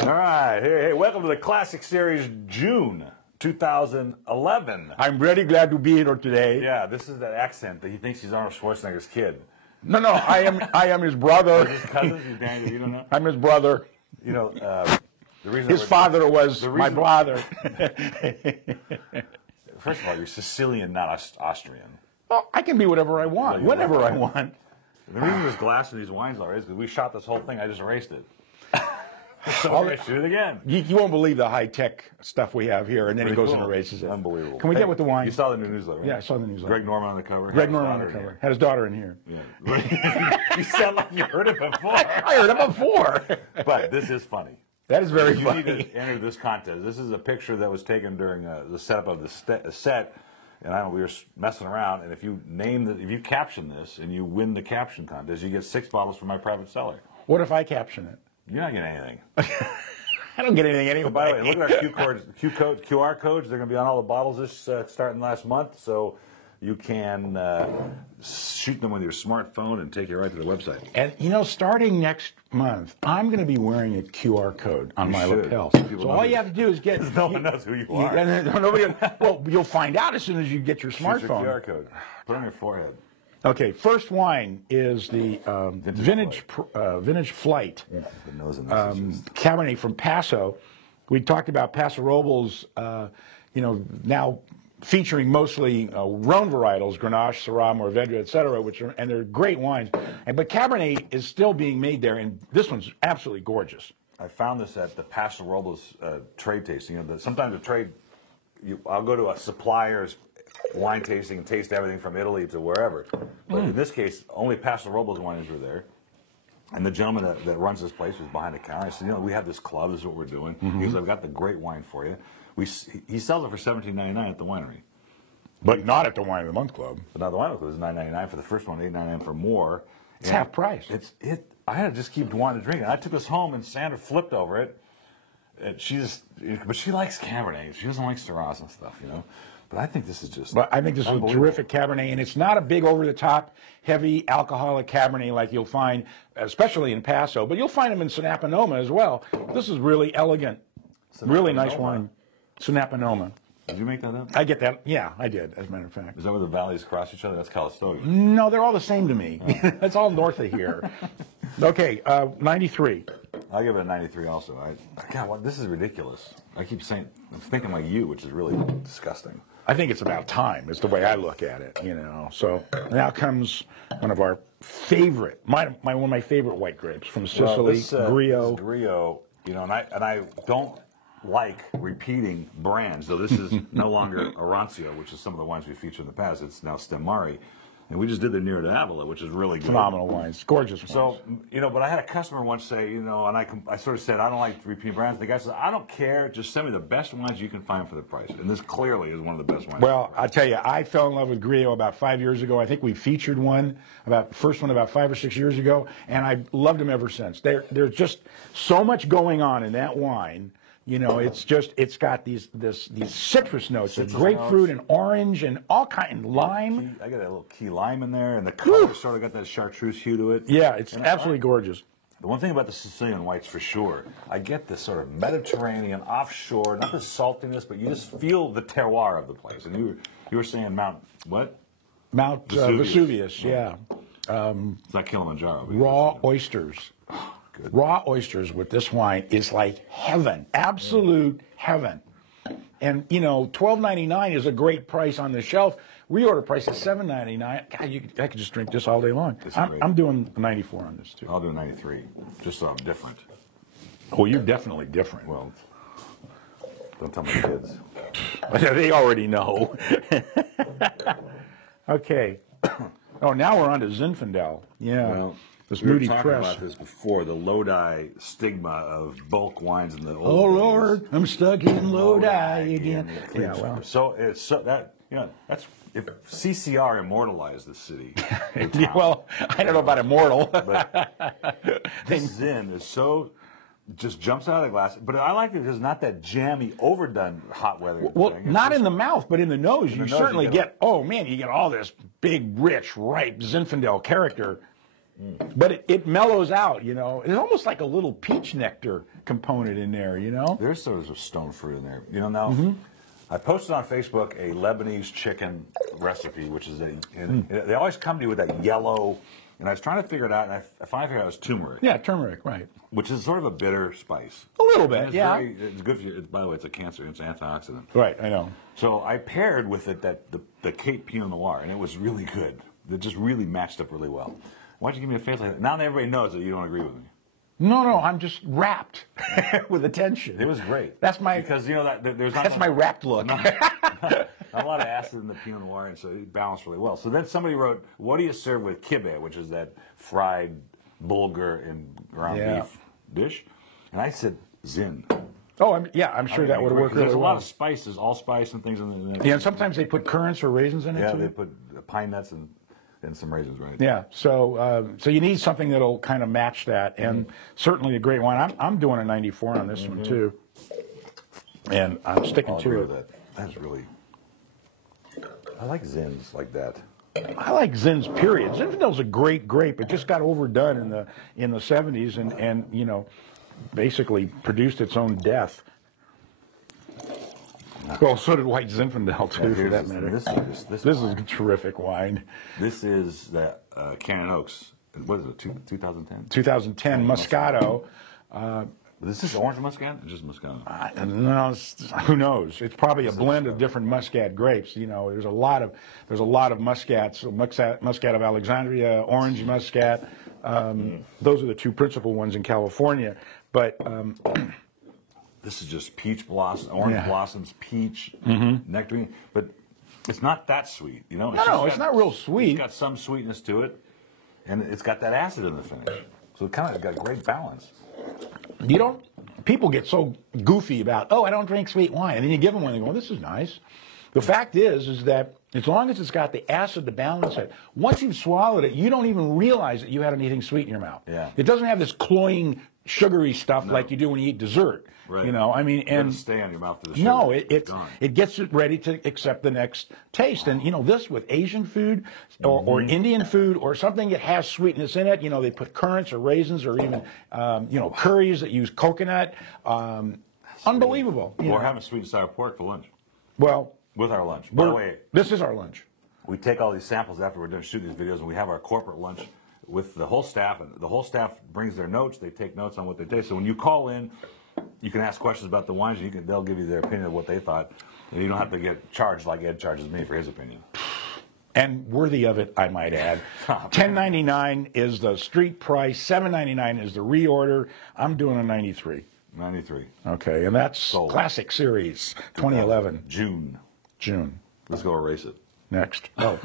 All right, hey, welcome to the Classic Series June 2011. I'm really glad to be here today. Yeah, this is that accent that he thinks he's Arnold Schwarzenegger's kid. No, I am his brother. His cousins, he's married, you don't know? I'm his brother. You know, the reason his father was my brother. First of all, you're Sicilian, not Austrian. Well, I can be whatever I want, whenever I want. The reason there's glass in these wines already is because we shot this whole thing. I just erased it. So we're going to shoot it again. You won't believe the high-tech stuff we have here, and then he goes and erases it. Unbelievable. Can we get with the wine? You saw the new newsletter, right? Yeah, I saw the newsletter. Greg Norman on the cover. Greg Norman on the cover. Had his daughter in here. Yeah. You sound like you heard it before. I heard it before. But this is funny. That is very funny. You need to enter this contest. This is a picture that was taken during the setup of the set. And we were messing around, and if you caption this and you win the caption contest, you get 6 bottles from my private cellar. What if I caption it? You're not getting anything. I don't get anything anyway. By the way, look at our QR codes. They're going to be on all the bottles starting last month, so you can shoot them with your smartphone and take it right to the website. And, starting next month, I'm going to be wearing a QR code on my lapel. So all you have to do is get... No one knows who you are. Well, you'll find out as soon as you get your smartphone. Your QR code. Put it on your forehead. Okay, first wine is the Vintage Flight Cabernet from Paso. We talked about Paso Robles, now featuring mostly Rhone varietals, Grenache, Syrah, Mourvedre, etc., and they're great wines. But Cabernet is still being made there, and this one's absolutely gorgeous. I found this at the Paso Robles trade tasting. Sometimes a trade, I'll go to a supplier's wine tasting and taste everything from Italy to wherever. But in this case, only Paso Robles wines were there. And the gentleman that runs this place was behind the counter. I said, we have this club. This is what we're doing. He goes, I've got the great wine for you. He sells it for $17.99 at the winery. But not at the Wine of the Month Club. But not the Wine of the Month Club. It was $9.99 for the first one, $8.99 for more. It's half price. I had to just keep wanting to drink it. I took this home, and Sandra flipped over it. But she likes Cabernet. She doesn't like Syrahs and stuff, But I think this is just But I think this is a terrific Cabernet, and it's not a big over-the-top, heavy alcoholic Cabernet like you'll find, especially in Paso, but you'll find them in Sinapa-Noma as well. This is really elegant, really nice wine. Sinapa-Noma. Did you make that up? I get that. Yeah, I did, as a matter of fact. Is that where the valleys cross each other? That's Calistoga. No, they're all the same to me. It's all north of here. Okay, 93. I'll give it a 93 also. God, this is ridiculous. I keep saying, I'm thinking like you, which is really disgusting. I think it's about time, is the way I look at it, So now comes one of our favorite, one of my favorite white grapes from Sicily, Grillo. This Grillo, and I don't like repeating brands, though this is no longer Arancio, which is some of the wines we featured in the past. It's now Stemmari. And we just did the Nero d'Avola, which is really good. Phenomenal wines, gorgeous wines. So, but I had a customer once say, and I sort of said, I don't like repeating brands. The guy said, I don't care, just send me the best wines you can find for the price. And this clearly is one of the best wines. Well, I'll tell you, I fell in love with Grillo about 5 years ago. I think we featured first one about 5 or 6 years ago, and I've loved them ever since. There's just so much going on in that wine. It's got these citrus notes, grapefruit and orange and all kind of lime. I got a little key lime in there, and the color sort of got that chartreuse hue to it. Yeah, it's absolutely gorgeous. The one thing about the Sicilian whites for sure, I get this sort of Mediterranean, offshore, not the saltiness, but you just feel the terroir of the place. And you were saying Mount Vesuvius, yeah. It's not Kilimanjaro. Raw oysters. Good. Raw oysters with this wine is like heaven, absolute heaven. And $12.99 is a great price on the shelf. Reorder price is $7.99. God, I could just drink this all day long. I'm doing a 94 on this too. I'll do a 93, just so I'm different. Oh, you're definitely different. Well, don't tell my kids. They already know. Okay. Oh, now we're on to Zinfandel. Yeah. Well, this we were moody talking press. about this before, the Lodi stigma of bulk wines in the old Oh days. Lord, I'm stuck in Lodi again. Yeah, well. So it's that's if CCR immortalized the city. Well, I don't know about immortal. But this Zin is so just jumps out of the glass. But I like it because it's not that jammy, overdone hot weather. Well, not in the mouth, but in the nose. You nose, certainly you get, oh man, you get all this big, rich, ripe Zinfandel character. But it mellows out, you know. It's almost like a little peach nectar component in there, you know. There's sort of stone fruit in there. You know, now, I posted on Facebook a Lebanese chicken recipe, which is they always come to you with that yellow, and I was trying to figure it out, and I finally figured out it was turmeric. Yeah, turmeric, right. Which is sort of a bitter spice. A little bit, yeah. It's good for you. By the way, it's a cancer. It's an antioxidant. Right, I know. So I paired with it the Cape Pinot Noir, and it was really good. It just really matched up really well. Why'd you give me a face like that? Now everybody knows that you don't agree with me. No, I'm just wrapped with attention. It was great. That's my because you know that there's not that's my wrapped look. Not a lot of acid in the Pinot Noir, and so it balanced really well. So then somebody wrote, "What do you serve with kibbeh, which is that fried bulgur and ground beef dish?" And I said, "Zin." Oh, I'm sure that would work really well. There's a lot of spices, allspice and things in there. Yeah, and sometimes they put currants or raisins in it. Yeah, too. they put pine nuts and some raisins, right? Yeah, so you need something that'll kind of match that, and certainly a great wine. I'm doing a 94 on this one too, and I'm sticking to it. That. That's really. I like Zins like that. I like Zins. Period. Zinfandel's a great grape. It just got overdone in the 70s, and you know, basically produced its own death. Well, so did White Zinfandel too, for that matter. This is a terrific wine. This is the Cannon Oaks. What is it? 2010. 2010 Moscato. Is this orange Muscat or just Moscato? No, who knows? It's probably a blend of different Muscat grapes. You know, there's a lot of Muscats. So Muscat of Alexandria, Orange Muscat. Those are the two principal ones in California. But this is just peach blossom, orange blossoms, peach, nectarine, but it's not that sweet, you know? It's not real sweet. It's got some sweetness to it, and it's got that acid in the finish. So it kind of got a great balance. People get so goofy about, I don't drink sweet wine. And then you give them one and they go, this is nice. The fact is that as long as it's got the acid to balance it, once you've swallowed it, you don't even realize that you had anything sweet in your mouth. Yeah. It doesn't have this cloying, sugary stuff like you do when you eat dessert. Right. You know, I mean, it doesn't stay on your mouth to the sugar. No, it gets it ready to accept the next taste. And you know, this with Asian food or Indian food or something that has sweetness in it. You know, they put currants or raisins or even curries that use coconut. Unbelievable. We're having sweet and sour pork for lunch. Well, with our lunch. By the way, this is our lunch. We take all these samples after we're done shooting these videos, and we have our corporate lunch with the whole staff. And the whole staff brings their notes. They take notes on what they taste. So when you call in, you can ask questions about the wines. They'll give you their opinion of what they thought. And you don't have to get charged like Ed charges me for his opinion. And worthy of it, I might add. $10.99 is the street price. $7.99 is the reorder. I'm doing a 93. 93. Okay, and that's Classic Series 2011. June. Let's go erase it. Next. Oh.